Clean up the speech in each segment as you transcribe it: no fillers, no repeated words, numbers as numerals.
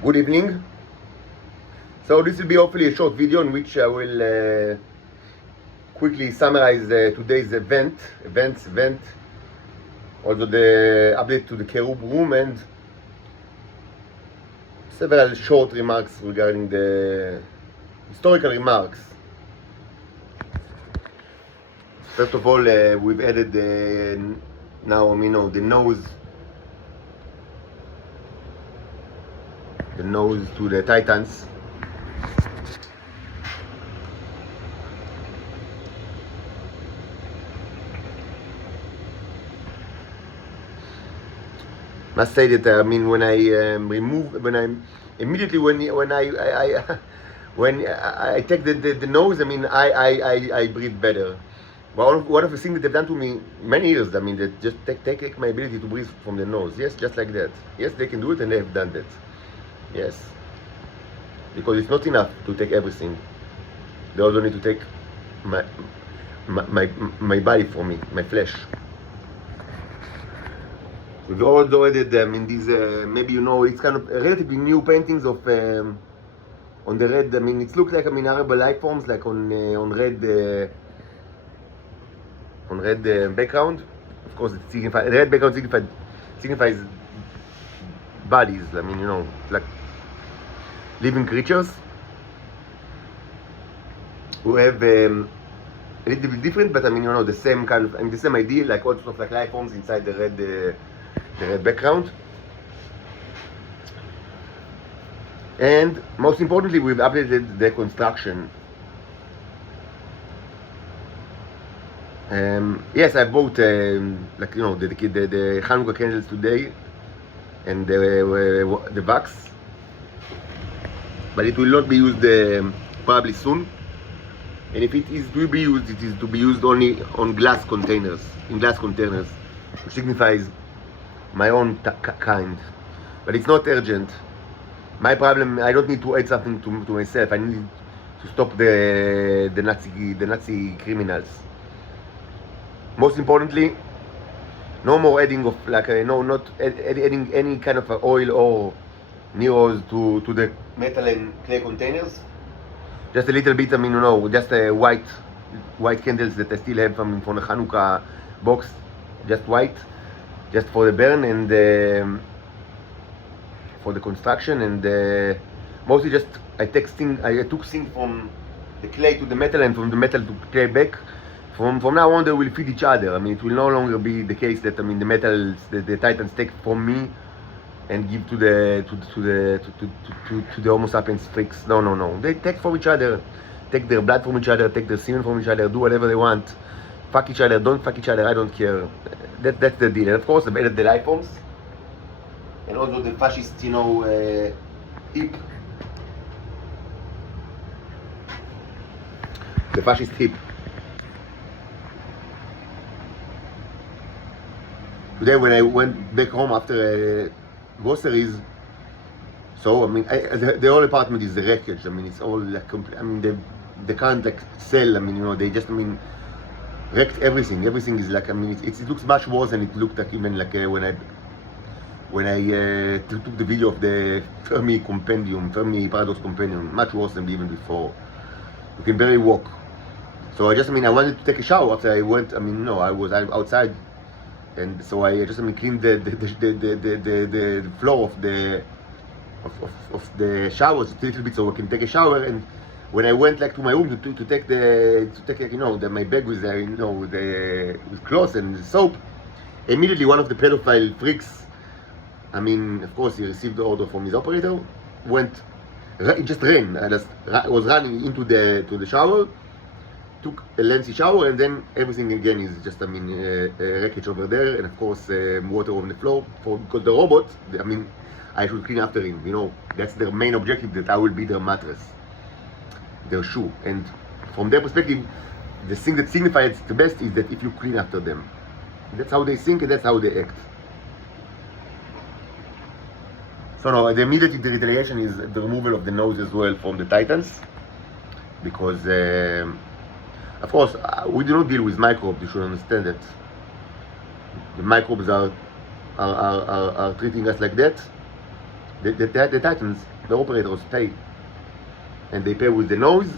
Good evening. So this will be hopefully a short video in which I will quickly summarize today's event, also the update to the Kerub room and several short remarks regarding the historical remarks. First of all, we've added now the nose to the Titans. Must say that when I take the nose, I breathe better. But one of the things that they've done to me many years, they just take my ability to breathe from the nose. Yes, just like that. Yes, they can do it, and they have done that. Yes, because it's not enough to take everything. They also need to take my body from me, my flesh. We've also added them in these, maybe it's kind of relatively new paintings of on the red. It looks like arable life forms, like on red background. Of course, the red background signifies bodies. Like living creatures who have a little bit different, but the same kind of, the same idea, like all sorts of like life forms inside the red background. And most importantly, we've updated the construction. Yes, I bought the Hanukkah candles today and the wax, but it will not be used probably soon. And if it is to be used, it is to be used only on glass containers, which signifies my own kind. But it's not urgent. My problem, I don't need to add something to myself. I need to stop the Nazi criminals. Most importantly, no more adding of not adding any kind of oil or Neros to the metal and clay containers. Just a little bit, just white candles that I still have from the Hanukkah box, just white, just for the burn and for the construction, and mostly just I took things from the clay to the metal and from the metal to clay back. From now on, they will feed each other. It will no longer be the case that the metals the Titans take from me and give to the Homo sapiens freaks. No. They take from each other, take their blood from each other, take their semen from each other, do whatever they want, fuck each other, don't fuck each other. I don't care. That's the deal. And of course, I've added the life forms and also the fascist, hip. The fascist hip. Today, when I went back home after groceries, so the whole apartment is the wreckage. It's all like they can't like sell. They just wrecked everything. Everything is like it looks much worse than it looked like even like when I took the video of the Fermi Paradox Compendium. Much worse than even before. You can barely walk. So I wanted to take a shower after I went. I was outside. And so I just cleaned the floor of the showers a little bit so I can take a shower. And when I went to my room to take my bag with with clothes and soap, immediately one of the pedophile freaks, of course he received the order from his operator, he just ran. Was running into the shower, took a lengthy shower, and then everything again is just wreckage over there, and of course water on the floor because the robot, I should clean after him. That's their main objective, that I will be their mattress, their shoe. And from their perspective, the thing that signifies the best is that if you clean after them. That's how they think and that's how they act. So no, the immediate retaliation is the removal of the nose as well from the Titans, because of course we do not deal with microbes. You should understand that the microbes are treating us like that. the Titans, the operators pay, and they pay with the nose,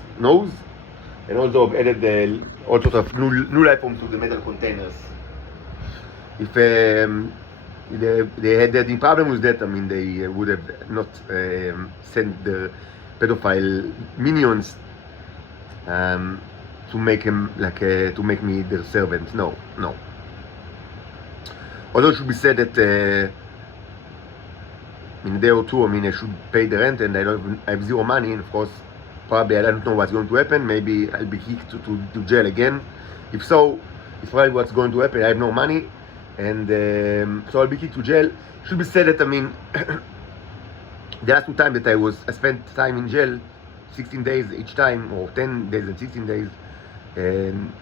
and also added all sorts of new life forms to the metal containers. If they had any problem with that, I mean, they would have not sent the pedophile minions to make him to make me their servant. No. Although it should be said that in a day or two, I mean, I should pay the rent, and I have zero money, and of course, probably I don't know what's going to happen. Maybe I'll be kicked to jail again. If so, it's probably what's going to happen. I have no money, and so I'll be kicked to jail. Should be said that, I mean, the last two times that I spent time in jail, 16 days each time, or 10 days and 16 days, and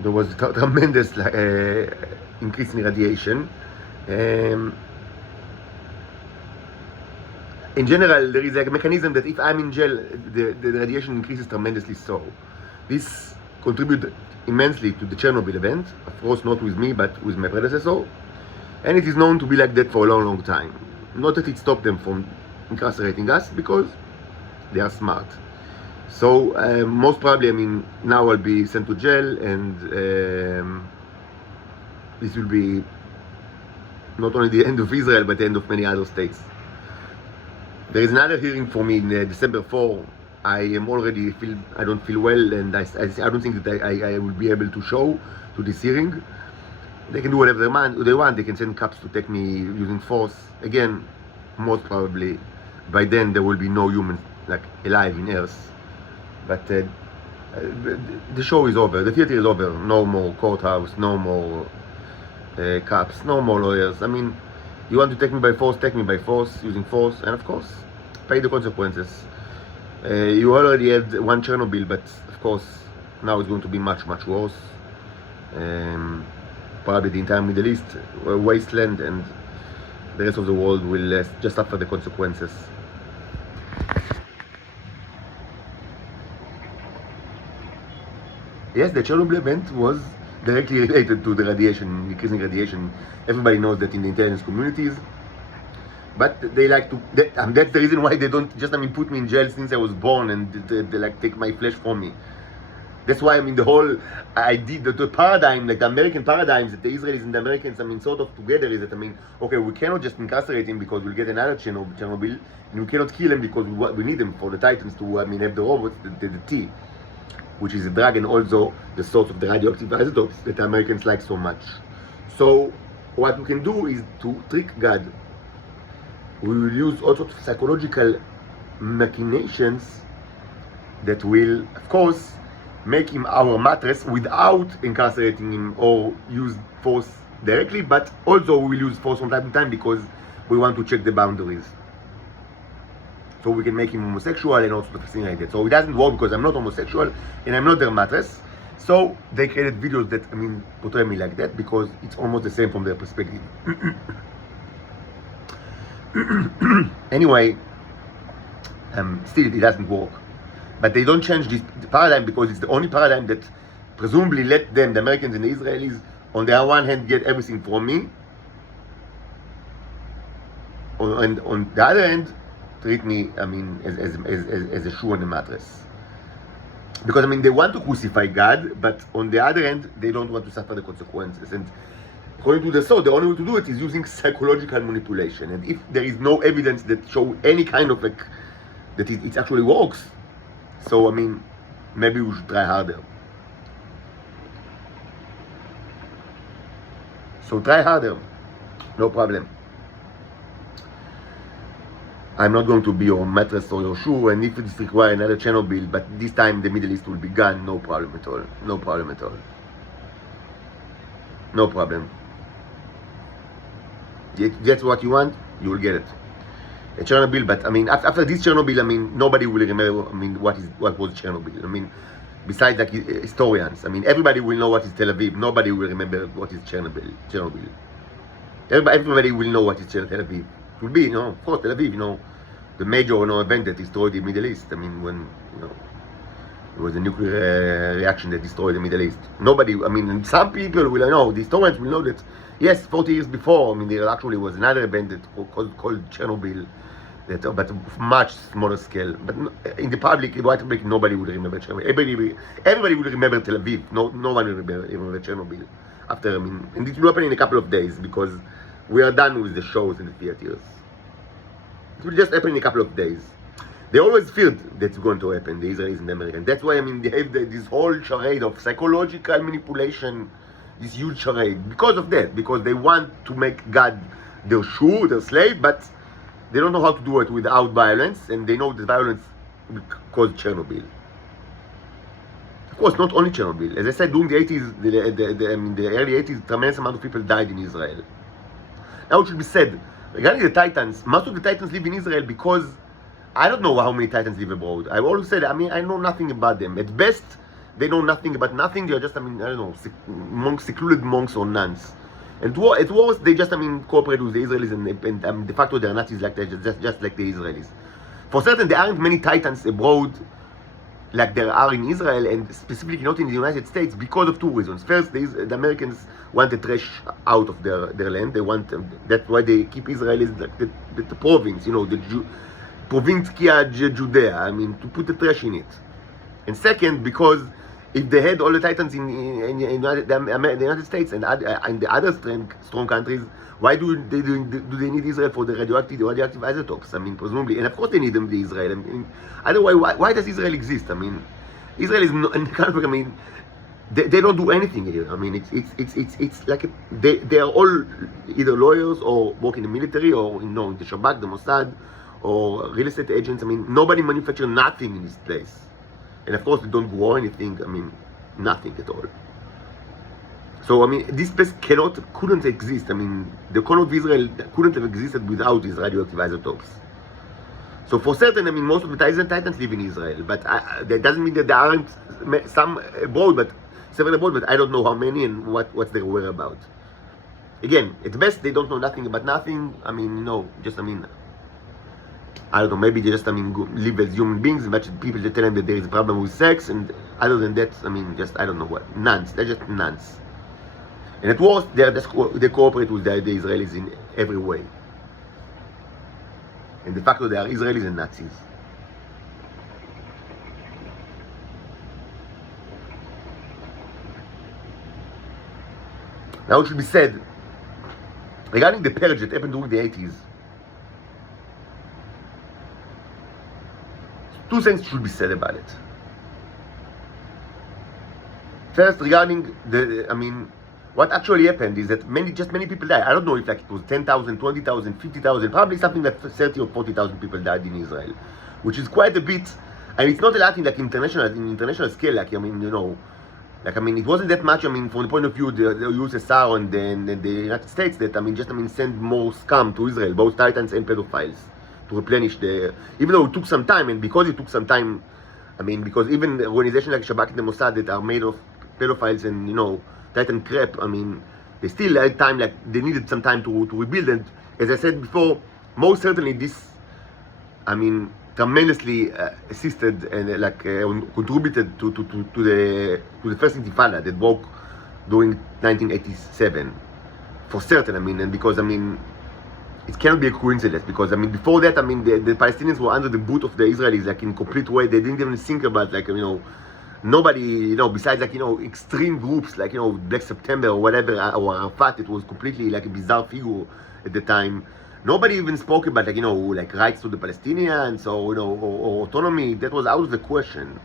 there was a tremendous increase in radiation. In general, there is a mechanism that if I'm in jail, the radiation increases tremendously. So this contributed immensely to the Chernobyl event. Of course, not with me, but with my predecessor. And it is known to be like that for a long time. Not that it stopped them from incarcerating us, because they are smart. So most probably, I mean, now I'll be sent to jail, and this will be not only the end of Israel, but the end of many other states. There is another hearing for me in December 4. I don't feel well, and I don't think that I will be able to show to this hearing. They can do whatever they want. They can send cops to take me using force. Again, most probably by then there will be no humans alive in Earth. But the show is over. The theater is over. No more courthouse. No more cops. No more lawyers. I mean, you want to take me by force? Take me by force, using force, and of course, pay the consequences. You already had one Chernobyl, but of course, now it's going to be much, much worse. Probably the entire Middle East, wasteland, and the rest of the world will just suffer the consequences. Yes, the Chernobyl event was directly related to the radiation, increasing radiation. Everybody knows that in the intelligence communities. But they like to, that's the reason why they don't just, put me in jail since I was born, and they take my flesh from me. That's why, the whole idea, the paradigm, the American paradigms that the Israelis and the Americans, sort of together is that, okay, we cannot just incarcerate him because we'll get another Chernobyl, and we cannot kill him because we need him for the Titans to, have the robots, the T, which is a drug, and also the source of the radioactive isotopes that the Americans like so much. So what we can do is to trick God. We will use all sorts of psychological machinations that will, of course, make him our mattress without incarcerating him or use force directly, but also we will use force from time to time because we want to check the boundaries. So we can make him homosexual and all sorts of things like that. So it doesn't work because I'm not homosexual and I'm not their mattress. So they created videos that, portray me like that because it's almost the same from their perspective. Anyway, still it doesn't work. But they don't change this paradigm because it's the only paradigm that presumably let them, the Americans and the Israelis, on the one hand get everything from me, and on the other hand treat me, as a shoe on a mattress. Because they want to crucify God, but on the other hand they don't want to suffer the consequences. And according to the soul, the only way to do it is using psychological manipulation. And if there is no evidence that show any kind of that it actually works, so maybe we should try harder. So try harder, no problem. I'm not going to be your mattress or your shoe, and if it requires another Chernobyl, but this time the Middle East will be gone, no problem at all. No problem at all. No problem. That's what you want, you will get it. A Chernobyl, but after this Chernobyl, nobody will remember, what was Chernobyl. Besides historians, everybody will know what is Tel Aviv. Nobody will remember what is Chernobyl. Everybody will know what is Tel Aviv. It will be, of course, Tel Aviv, the major event that destroyed the Middle East. When, it was a nuclear reaction that destroyed the Middle East. Nobody, some people will know, the historians will know that, Yes, 40 years before, I mean, there actually was another event that called Chernobyl, but much smaller scale. But in the public, nobody would remember Chernobyl. Everybody would remember Tel Aviv. No one would remember Chernobyl. After, I mean, and it will happen in a couple of days because we are done with the shows in the theaters. It will just happen in a couple of days. They always feared that's going to happen, the Israelis and the Americans. That's why, I mean, they have this whole charade of psychological manipulation, this huge charade, because of that, because they want to make God their shoe, their slave, but they don't know how to do it without violence, and they know that violence will cause Chernobyl. Of course, not only Chernobyl. As I said, during the 80s, the early 80s, tremendous amount of people died in Israel. Now it should be said, regarding the Titans, most of the Titans live in Israel because I don't know how many Titans live abroad. I always said, I mean, I know nothing about them. At best, they know nothing about nothing. They're just, I mean, I don't know, secluded monks or nuns. And at worst, they just, I mean, cooperate with the Israelis, and de facto they're Nazis like that, just like the Israelis. For certain, there aren't many Titans abroad like there are in Israel, and specifically not in the United States, because of two reasons. First, the Americans want the trash out of their land. They want, that's why they keep Israelis like the province, you know, the Provincia Judea, I mean, to put the trash in it. And second, because if they had all the Titans in the United States and the other strong countries, why do they need Israel for the radioactive isotopes? I mean, presumably, and of course they need them, the Israel. I mean, otherwise, why does Israel exist? I mean, Israel is not, I mean, they don't do anything here. I mean, it's like they are all either lawyers or work in the military or in the Shabak, the Mossad, or real estate agents. I mean, nobody manufactures nothing in this place. And of course, they don't grow anything. I mean, nothing at all. So, I mean, this place couldn't exist. I mean, the economy of Israel couldn't have existed without these radioactive isotopes. So, for certain, I mean, most of the Titans live in Israel. But that doesn't mean that there aren't some abroad, but several abroad, but I don't know how many and what's their whereabouts. Again, at best, they don't know nothing about nothing. I mean, I don't know, maybe they just, I mean, live as human beings, but people just tell them that there is a problem with sex, and other than that, I mean, just, I don't know what, nuns, they're just nuns. And at worst, they cooperate with the Israelis in every way. And de facto, they are Israelis and Nazis. Now it should be said, regarding the purge that happened during the 80s, two things should be said about it. First, regarding what actually happened is that many people died. I don't know if like it was 10,000, 20,000, 50,000, probably something like 30 or 40,000 people died in Israel, which is quite a bit, and it's not a lot in like international scale. Like, I mean, it wasn't that much. I mean, from the point of view the USSR and the United States, that send more scum to Israel, both Titans and pedophiles, to replenish even though it took some time, and because it took some time, I mean, because even organizations like Shabak and the Mossad that are made of pedophiles and, Titan crap, I mean, they still had time, like, they needed some time to rebuild, and as I said before, most certainly this, I mean, tremendously assisted and contributed to the first Intifada that broke during 1987, for certain, I mean, and because, I mean, it cannot be a coincidence, because, I mean, before that, I mean, the Palestinians were under the boot of the Israelis, like, in complete way. They didn't even think about, like, nobody, besides, like, extreme groups, like, Black September or whatever, or Arafat, it was completely, like, a bizarre figure at the time. Nobody even spoke about, like, rights to the Palestinians or autonomy. That was out of the question.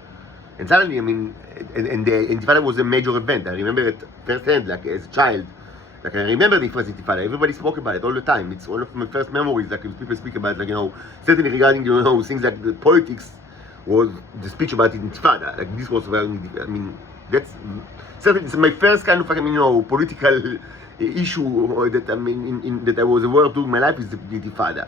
And suddenly, I mean, and the Intifada was a major event. I remember it firsthand, like, as a child. Like, I remember the first Intifada. Everybody spoke about it all the time. It's one of my first memories, like, people speak about, like, certainly regarding, things like the politics, was the speech about the Intifada. Like, this was very, I mean, that's certainly, it's my first kind of, political issue that, I mean, that I was aware of during my life, is the Intifada.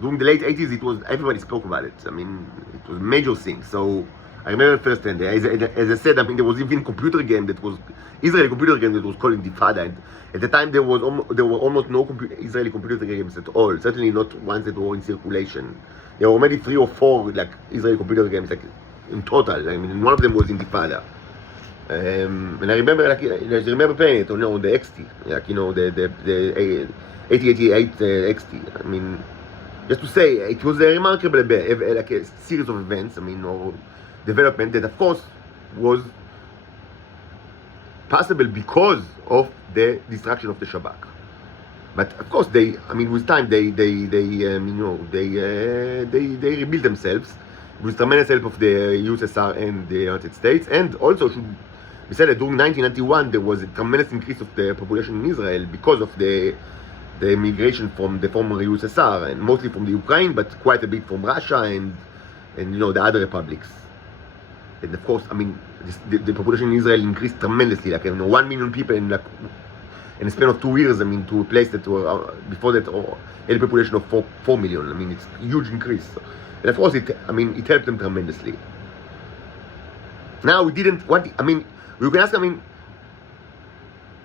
During the late 80s, it was, everybody spoke about it. I mean, it was a major thing. So, I remember firsthand. As I said, I mean, there was even a computer game that was, Israeli computer game that was called Intifada. And at the time, there were almost no Israeli computer games at all. Certainly not ones that were in circulation. There were maybe 3 or 4 like Israeli computer games, like, in total. I mean, one of them was Intifada. And I remember, like, I remember playing it, the XT, like, the 8088 XT. I mean, just to say, it was a remarkable, like a series of events, or development that, of course, was possible because of the destruction of the Shabak. But of course, with time, they rebuilt themselves with tremendous help of the USSR and the United States, and also should be said that during 1991 there was a tremendous increase of the population in Israel because of the migration from the former USSR, and mostly from the Ukraine, but quite a bit from Russia and the other republics. And of course, the population in Israel increased tremendously, like 1 million people in a span of 2 years. To a place that were before that had a population of 4 million. It's a huge increase. And of course, it helped them tremendously. Now, we didn't want. You can ask.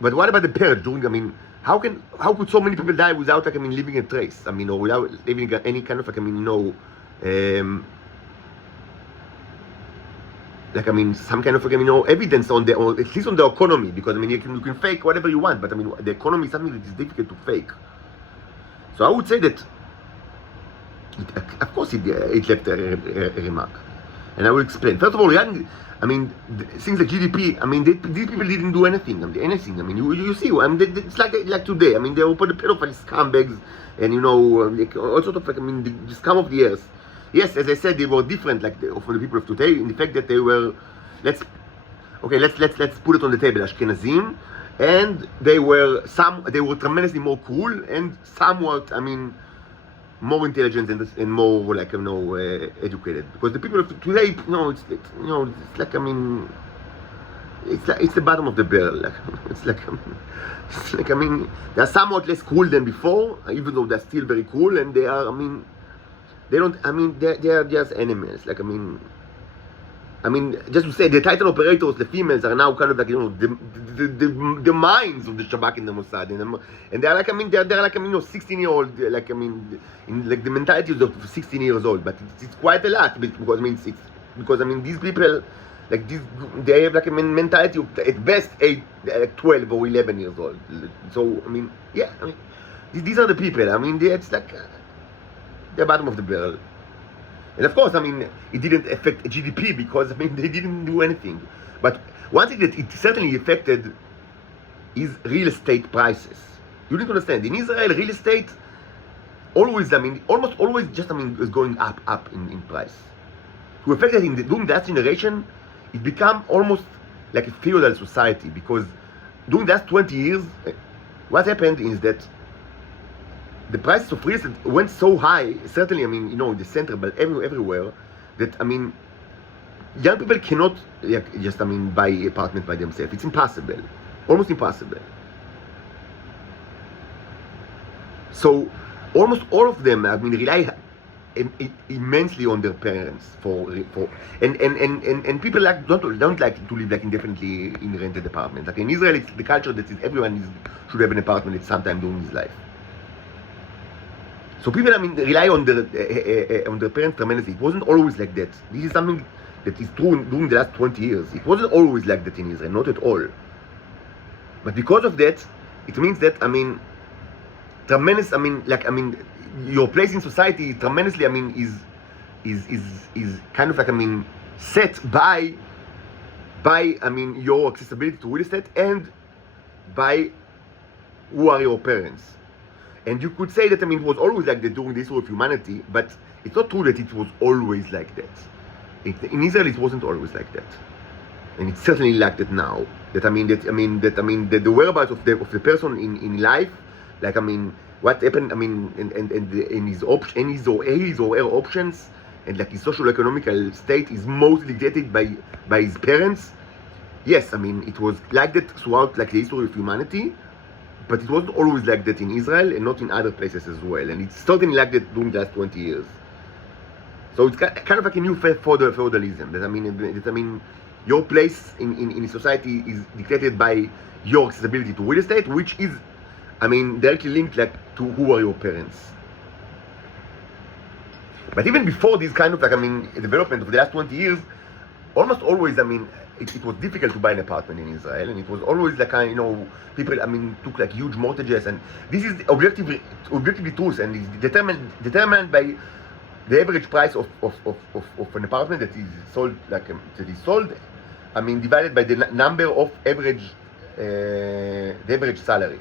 But what about the purge during? How could so many people die without leaving a trace? Or without leaving any kind of some kind of evidence on or at least on the economy, because you can fake whatever you want, but the economy is something that is difficult to fake. So I would say that of course it left a remark, and I will explain. First of all, things like GDP, these people didn't do anything. You see, it's like today. They were pedophile scumbags, and all sort of the scum of the earth. Yes, as I said, they were different, from the people of today, in the fact that they were, let's put it on the table, Ashkenazim, and they were tremendously more cruel and somewhat, more intelligent and more educated. Because the people of today, it's the bottom of the barrel. They're somewhat less cruel than before, even though they're still very cruel, and they are, they are just animals. Just to say, the title operators, the females, are now kind of the minds of the Shabak and the Mossad, and they're 16-year-old, the mentality of 16 years old. But it's quite a lot because these people, they have a mentality of at best 12 or 11 years old. So these are the people. It's the bottom of the barrel. And of course, it didn't affect GDP because, they didn't do anything. But one thing that it certainly affected is real estate prices. You need to understand, in Israel, real estate always, almost always just, is going up in price. To affect that during that generation, it became almost like a feudal society, because during the last 20 years, what happened is that the prices of real estate went so high, certainly, in the center, but everywhere, that, young people cannot just, buy an apartment by themselves. It's impossible. Almost impossible. So, almost all of them, rely immensely on their parents and people don't like to live indefinitely in rented apartments. In Israel, it's the culture that everyone should have an apartment at some time during his life. So people, rely on their parents tremendously. It wasn't always like that. This is something that is true during the last 20 years. It wasn't always like that in Israel, not at all. But because of that, it means that, tremendous, your place in society tremendously, is kind of set by your accessibility to real estate and by who are your parents. And you could say that, it was always like that during the history of humanity, but it's not true that it was always like that. In Israel, it wasn't always like that, and it's certainly like that now. That the whereabouts of the person in life, what happened, in his or her options, and his socio-economical state is mostly dictated by his parents. Yes, it was like that throughout the history of humanity. But it wasn't always like that in Israel and not in other places as well. And it's certainly like that during the last 20 years. So it's kind of like a new feudalism. That your place in society is dictated by your accessibility to real estate, which is, directly linked to who are your parents. But even before this kind of development of the last 20 years, almost always, I mean, it was difficult to buy an apartment in Israel, and it was always like, you know, people, I mean, took like huge mortgages, and this is objectively truth, and it's determined by the average price of an apartment that is sold, I mean, divided by the number of the average salary.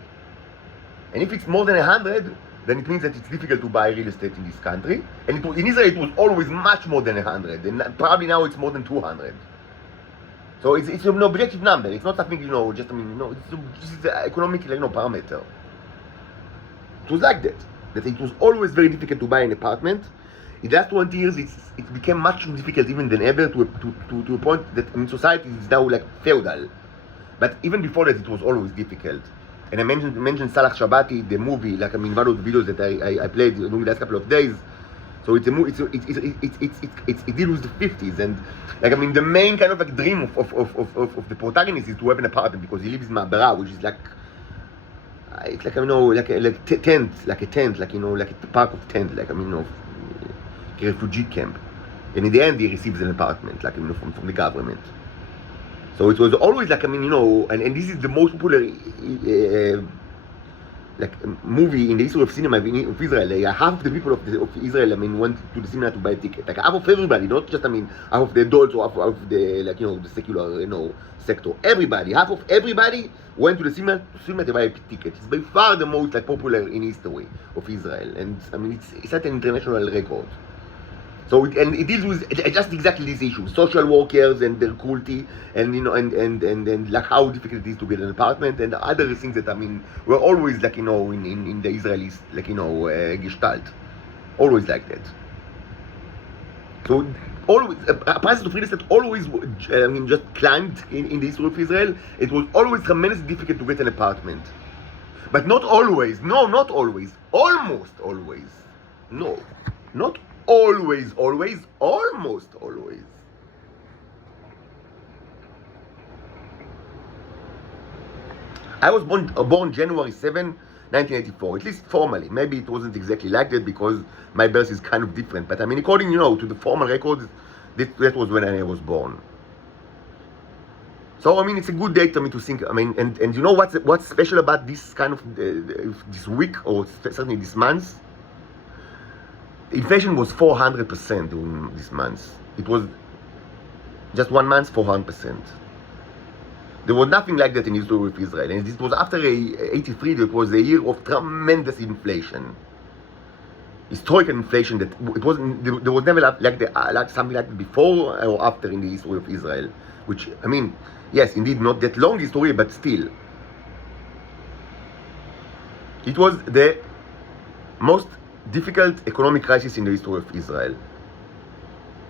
And if it's more than 100, then it means that it's difficult to buy real estate in this country. And in Israel, it was always much more than 100, and probably now it's more than 200. So it's an objective number. It's not something, you know, just, I mean, you know, this is the economic, you know, parameter. It was like that it was always very difficult to buy an apartment. In the last 20 years, it became much more difficult even than ever to a point that, I mean, society is now like feudal. But even before that, it was always difficult. And I mentioned Salah Shabati, the movie, like, I mean, one of the videos that I played during the last couple of days. So it's a movie. It deals with the 50s, and like, I mean, the main kind of like dream of the protagonist is to have an apartment because he lives in Ma'abara, which is like, it's like, you know, like a tent, like, you know, like a park of tent, like, I mean, you know, a refugee camp. And in the end, he receives an apartment, like, you know, from the government. So it was always like, I mean, you know, and this is the most popular like movie in the history of cinema of Israel. Like, half of the people of Israel, I mean, went to the cinema to buy a ticket. Like half of everybody, not just, I mean, half of the adults or half of the, like, you know, the secular, you know, sector. Everybody, half of everybody went to the cinema to buy a ticket. It's by far the most like popular in history of Israel, and I mean, it's at an international record. So it deals with just exactly this issue: social workers and their cruelty, and, you know, and like how difficult it is to get an apartment, and other things that, I mean, were always like, you know, in the Israelis, like, you know, gestalt, always like that. So always prices of real estate always, I mean, just climbed in the history of Israel. It was always tremendously difficult to get an apartment, but not always. No, not always. Almost always. No, not always, almost always. I was born January 7, 1984, at least formally. Maybe it wasn't exactly like that because my birth is kind of different. But I mean, according, you know, to the formal records, that was when I was born. So I mean, it's a good date for me to think. I mean, and you know what's special about this kind of this week, or certainly this month? Inflation was 400% during this month. It was just 1 month, 400%. There was nothing like that in the history of Israel. And this was after 83, that was a year of tremendous inflation. Historical inflation that it wasn't, there was never like something like that before or after in the history of Israel. Which, I mean, yes, indeed, not that long history, but still. It was the most difficult economic crisis in the history of Israel,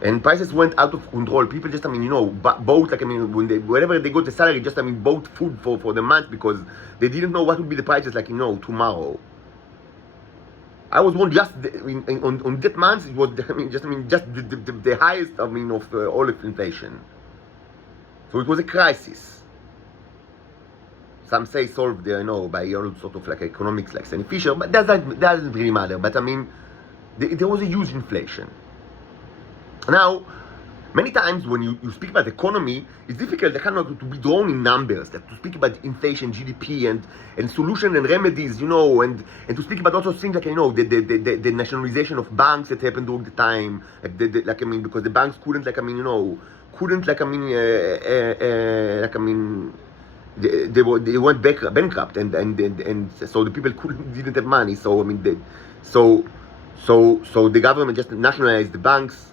and prices went out of control. People just, I mean, you know, bought, like, I mean, whenever they got the salary, just, I mean, bought food for the month because they didn't know what would be the prices, like, you know, tomorrow. I was born just on that month. It was, I mean, just the highest, I mean, of all of inflation. So it was a crisis. Some say solved, you know, by all sort of like economics, like Stanley Fischer, but that doesn't really matter. But I mean, there was a huge inflation. Now, many times when you speak about economy, it's difficult kind of to be drawn in numbers, like to speak about inflation, GDP, and solution and remedies, you know, and to speak about also things like, you know, the nationalization of banks that happened during the time, like, I mean, because the banks couldn't, like, I mean, you know, they went bankrupt, and so the people didn't have money. So I mean, so the government just nationalized the banks.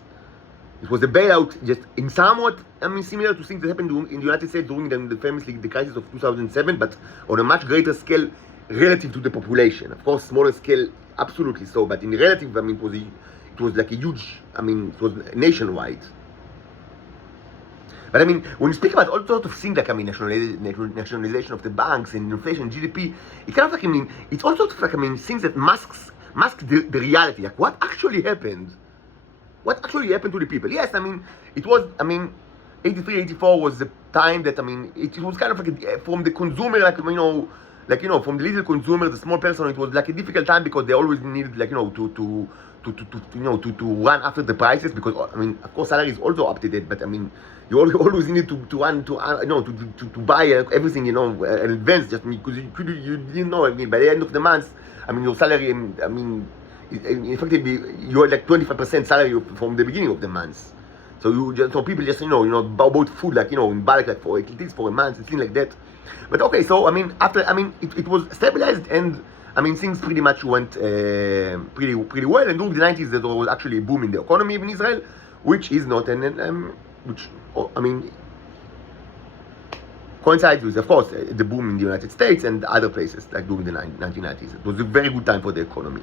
It was a bailout, just in somewhat, I mean, similar to things that happened in the United States during the famously the crisis of 2007, but on a much greater scale relative to the population. Of course, smaller scale, absolutely so, but in relative, I mean, it was like a huge, I mean, it was nationwide. But I mean, when you speak about all sorts of things like, I mean, nationalization of the banks and inflation, GDP, it kind of like, I mean, it's all sorts of like, I mean, things that mask the reality, like what actually happened. What actually happened to the people? Yes, I mean, it was, I mean, 83, 84 was the time that, I mean, it was kind of like from the consumer, like, you know, from the little consumer, the small person, it was like a difficult time because they always needed, like, you know, to run after the prices, because I mean, of course, salary is also up to date, but I mean, you always need to run to buy everything, in advance, just because you didn't know. I mean, by the end of the month, I mean, your salary, I mean, effectively you're like 25% salary from the beginning of the month. So people just bought food, like in bulk, like for at least for a month, and things like that. But okay, so I mean, after, I mean, it was stabilized, and I mean, things pretty much went pretty well. And during the 90s, there was actually a boom in the economy in Israel, which is not which, I mean, coincides with, of course, the boom in the United States and other places, like during the 1990s. It was a very good time for the economy.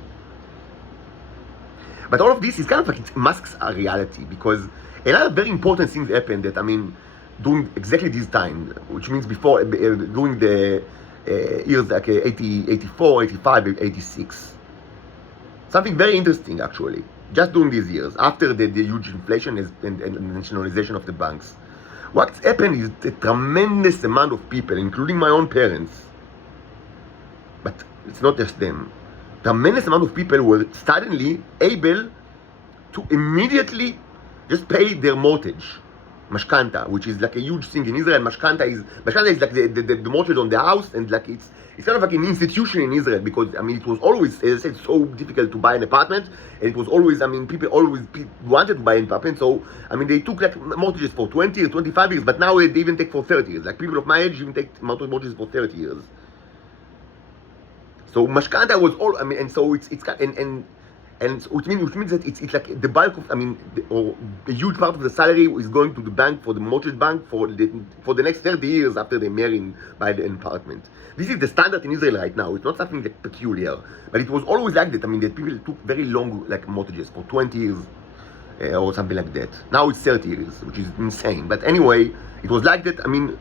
But all of this is kind of like, it masks a reality, because a lot of very important things happened that, I mean, during exactly this time, which means before, during the years like 80, 84, 85, 86. Something very interesting, actually, just during these years, after the huge inflation and nationalization of the banks. What's happened is a tremendous amount of people, including my own parents, but it's not just them, tremendous amount of people were suddenly able to immediately just pay their mortgage, mashkanta, which is like a huge thing in Israel. Mashkanta is like the mortgage on the house, and like it's kind of like an institution in Israel, because I mean, it was always, as I said, so difficult to buy an apartment, and it was always, I mean, people always wanted to buy an apartment. So I mean, they took like mortgages for 20 or 25 years, but now they even take for 30 years. Like people of my age even take mortgages for 30 years. So mashkanta was all, I mean, and so it's and which means that it's like the bulk of, I mean, or a huge part of the salary is going to the bank, for the mortgage bank, for the next 30 years after they marry and buy the apartment. This is the standard in Israel right now. It's not something like peculiar, but it was always like that. I mean, that people took very long like mortgages for 20 years or something like that. Now it's 30 years, which is insane. But anyway, it was like that. I mean,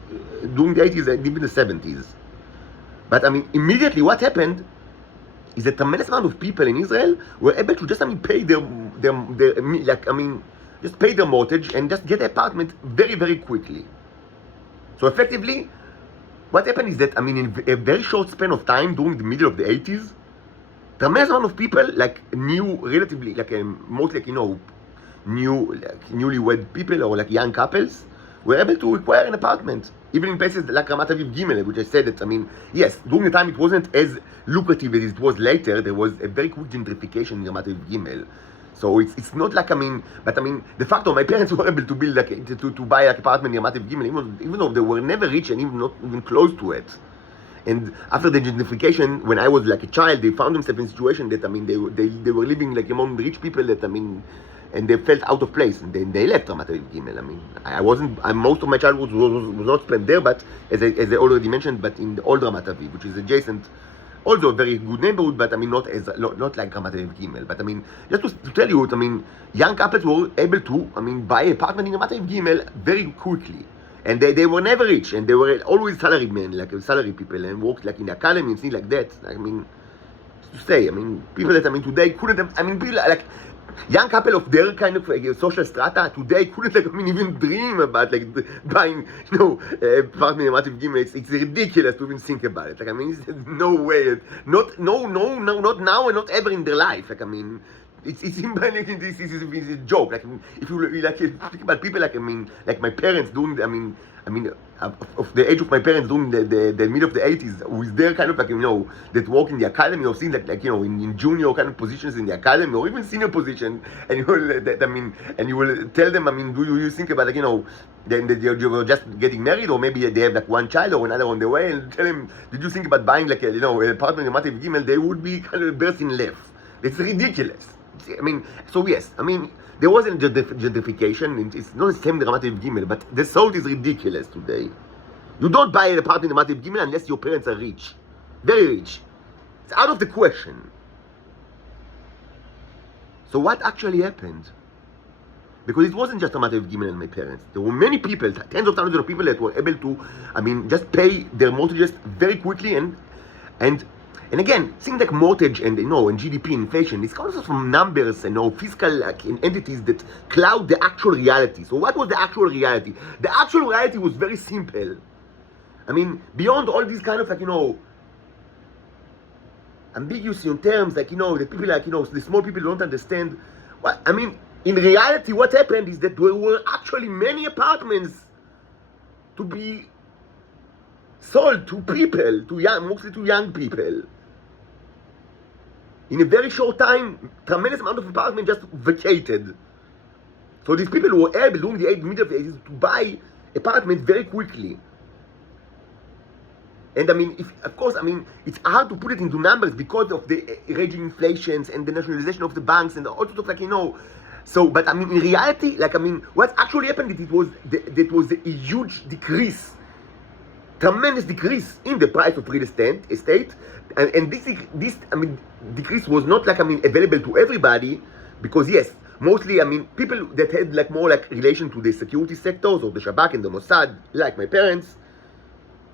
during the 80s and even the 70s. But I mean, immediately what happened is a tremendous amount of people in Israel were able to just, I mean, pay their like, I mean, just pay their mortgage and just get an apartment very, very quickly. So effectively, what happened is that, I mean, in a very short span of time, during the middle of the 80s, tremendous amount of people, like, new, relatively, like, mostly, like, newlywed people or like young couples, were able to acquire an apartment. Even in places like Ramat Aviv Gimel, which I said that, I mean, yes, during the time it wasn't as lucrative as it was later. There was a very quick gentrification in Ramat Aviv Gimel. So it's not like, I mean, but I mean, de facto, my parents were able to build like, to buy like apartment in Ramat Aviv Gimel, even though they were never rich and even not even close to it. And after the gentrification, when I was like a child, they found themselves in a situation that, I mean, they were living like among rich people that, I mean, and they felt out of place, and they left Ramat Aviv Gimel. I mean, most of my childhood was not spent there, but as I already mentioned, but in the old Ramat Aviv, which is adjacent, also a very good neighborhood, but I mean, not like Ramat Aviv Gimel. But I mean, just to tell you, I mean, young couples were able to, I mean, buy an apartment in Ramat Aviv Gimel very quickly. And they were never rich, and they were always salaried men, like salary people, and worked like in the academy and things like that. I mean, to say, I mean, people that, I mean, today couldn't have, I mean, people like, young couple of their kind of social strata today couldn't, like, I mean, even dream about like buying, apartment in Ramat Aviv Gimel. It's ridiculous to even think about it. Like, I mean, there's no way, not now and not ever in their life. Like, I mean, it's this is a joke. Like, if you like think about people like, I mean, like my parents doing, I mean, of the age of my parents during the mid of the 80s, with their kind of like, that work in the academy, or things like in junior kind of positions in the academy, or even senior position, and you will I mean, and you will tell them, I mean, do you think about, like, then they were just getting married, or maybe they have like one child or another on the way, and tell them, did you think about buying like an apartment in Ramat Aviv Gimel? They would be kind of burst in laugh. It's ridiculous. I mean, so yes, I mean, there wasn't gentrification. It's not the same in Ramat Aviv Gimel, but the thought is ridiculous today. You don't buy an apartment in Ramat Aviv Gimel unless your parents are rich, very rich. It's out of the question. So what actually happened? Because it wasn't just Ramat Aviv Gimel and my parents. There were many people, tens of thousands of people, that were able to, I mean, just pay their mortgages very quickly, and again, things like mortgage and and GDP, inflation, it's comes from numbers and fiscal entities that cloud the actual reality. So what was the actual reality? The actual reality was very simple. I mean, beyond all these kind of ambiguous in terms like, that people like, the small people don't understand. What I mean, in reality, what happened is that there were actually many apartments to be sold to people, mostly to young people. In a very short time, tremendous amount of apartments just vacated. So these people were able, during the middle of the 80s, to buy apartments very quickly. And I mean, of course, it's hard to put it into numbers because of the raging inflations and the nationalization of the banks and all sorts of So, but in reality, what actually happened is it was a huge decrease, tremendous decrease in the price of real estate, and this decrease was not available to everybody, because yes, mostly people that had more relation to the security sectors or the Shabak and the Mossad, like my parents.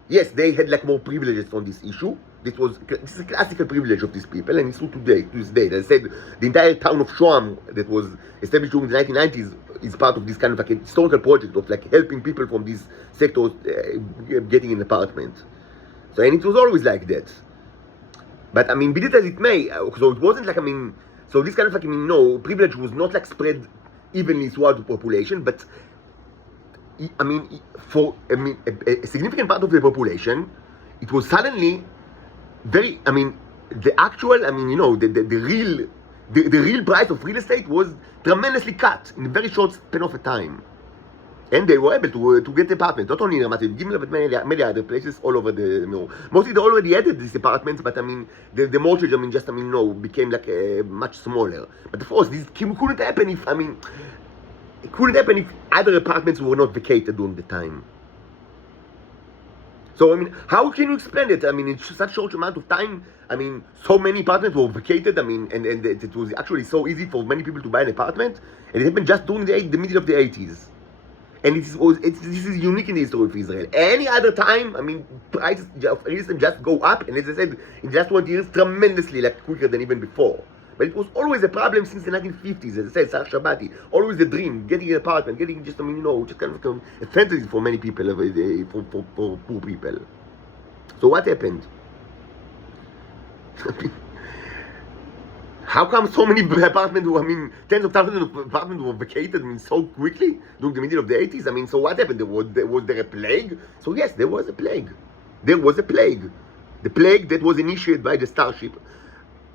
Yes, they had more privileges on this issue. This is a classical privilege of these people, and it's true to this day. As I said, the entire town of Shoam that was established during the 1990s is part of this kind of a historical project of helping people from these sectors getting an apartment. So, and it was always like that. But be it as it may, so it wasn't so this kind of privilege was not spread evenly throughout the population, but for a significant part of the population, it was suddenly very, the actual, the real price of real estate was tremendously cut in a very short span of a time. And they were able to get apartments, not only in Ramat Gimel, but many other places all over the, mostly they already had these apartments, but the mortgage, became much smaller. But of course, this couldn't happen if, it couldn't happen if other apartments were not vacated during the time. So, how can you explain it? In such a short amount of time, so many apartments were vacated, and it was actually so easy for many people to buy an apartment, and it happened just during the middle of the 80s. And this is unique in the history of Israel. Any other time, prices of real estate just go up, and as I said, in just 20 years, tremendously, quicker than even before. But it was always a problem since the 1950s, as I said, Sar Shabati, always a dream, getting an apartment, getting just, just kind of a fantasy for many people, for poor people. So what happened? How come so many apartments, tens of thousands of apartments were vacated, so quickly during the middle of the 80s? So what happened? Was there a plague? So yes, there was a plague. There was a plague. The plague that was initiated by the Starship.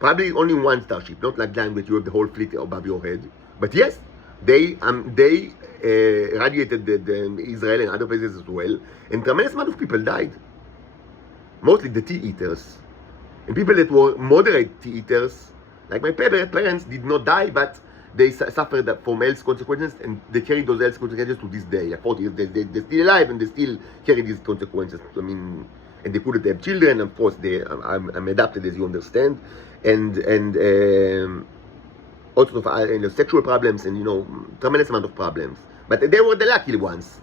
Probably only one Starship, not like that you have the whole fleet above your head. But yes, they radiated the Israel and other places as well, and tremendous amount of people died. Mostly the tea eaters. And people that were moderate tea eaters, like my parents, did not die, but they suffered from health consequences, and they carry those health consequences to this day. 40 years, they're still alive, and they still carry these consequences. And they couldn't have children. Of course, I'm adopted, as you understand, and all sorts of sexual problems, and tremendous amount of problems. But they were the lucky ones.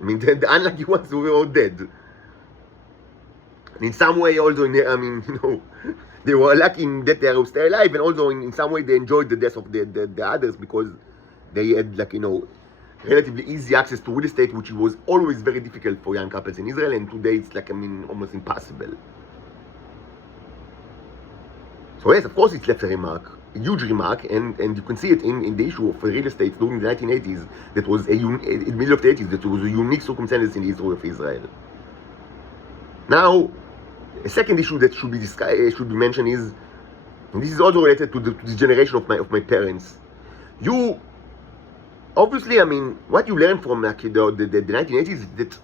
The unlucky ones were all dead. And in some way, also, they were lucky in that they were still alive, and also in some way they enjoyed the death of the others, because they had relatively easy access to real estate, which was always very difficult for young couples in Israel, and today it's almost impossible. So yes, of course it's left a huge remark, and you can see it in the issue of real estate during the 1980s. That was in the middle of the 80s, that was a unique circumstance in the history of Israel. Now, a second issue that should be mentioned is, and this is also related to the generation of my parents. You obviously, what you learn from the 1980s is that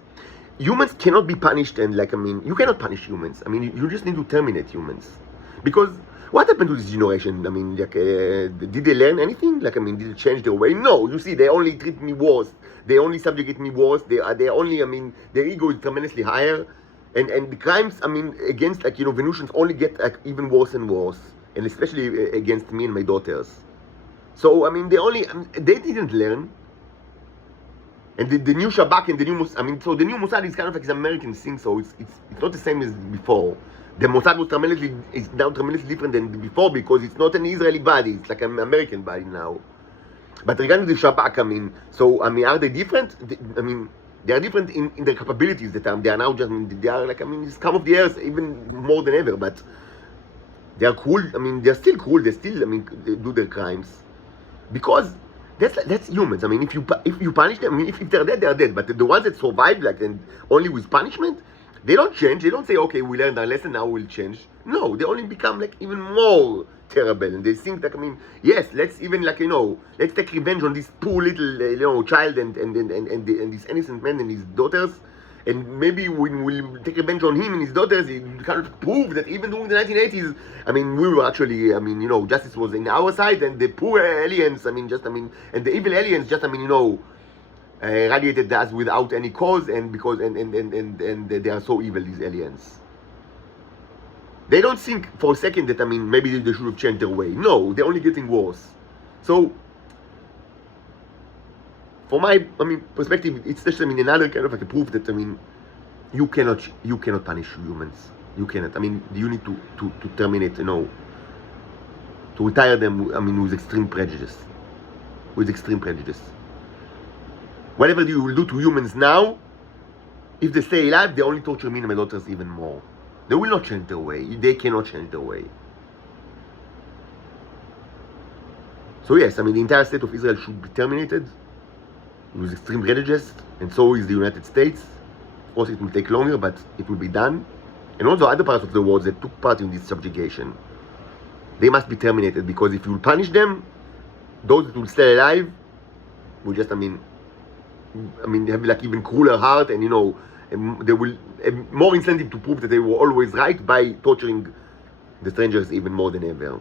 humans cannot be punished, and you cannot punish humans. You just need to terminate humans, because what happened to this generation? Did they learn anything? Did it change their way? No. You see, they only treat me worse. They only subjugate me worse. They only, their ego is tremendously higher, and the crimes, against Venusians only get even worse and worse, and especially against me and my daughters. So they didn't learn. And the new Shabak and the new so the new Mossad is kind of like an American thing, so it's not the same as before. The Mossad is now tremendously different than before, because it's not an Israeli body, it's like an American body now. But regarding the Shabak, so are they different? They are different in their capabilities. That they are now just, they are it's come of the earth even more than ever. But They are cruel. I mean, they're still cruel. They still, I mean, they do their crimes because that's humans. I mean, if you punish them, I mean, if they're dead, they're dead. But the ones that survive, like, and only with punishment, they don't change. They don't say, okay, we learned our lesson, now we'll change. No, they only become like even more terrible, and they think that, I mean, yes, let's even, like, you know, let's take revenge on this poor little you know, child and this innocent man and his daughters. And maybe when we'll take revenge on him and his daughters, it kind of prove that even during the 1980s, I mean, we were actually, I mean, you know, justice was in our side, and the poor aliens, I mean, just, I mean, and the evil aliens just, I mean, you know, radiated us without any cause, and because, and they are so evil, these aliens. They don't think for a second that, I mean, maybe they should have changed their way. No, they're only getting worse. So, from my, I mean, perspective, it's just, I mean, another kind of like a proof that, I mean, you cannot punish humans. You cannot. I mean, you need to terminate, you know, to retire them, I mean, with extreme prejudice. With extreme prejudice. Whatever you will do to humans now, if they stay alive, they only torture me and my daughters even more. They will not change their way. They cannot change their way. So yes, I mean, the entire state of Israel should be terminated with extreme prejudice, and so is the United States. Of course, it will take longer, but it will be done. And also other parts of the world that took part in this subjugation, they must be terminated, because if you will punish them, those that will stay alive will just, I mean, have like even crueler heart, and, you know, they will have more incentive to prove that they were always right by torturing the strangers even more than ever.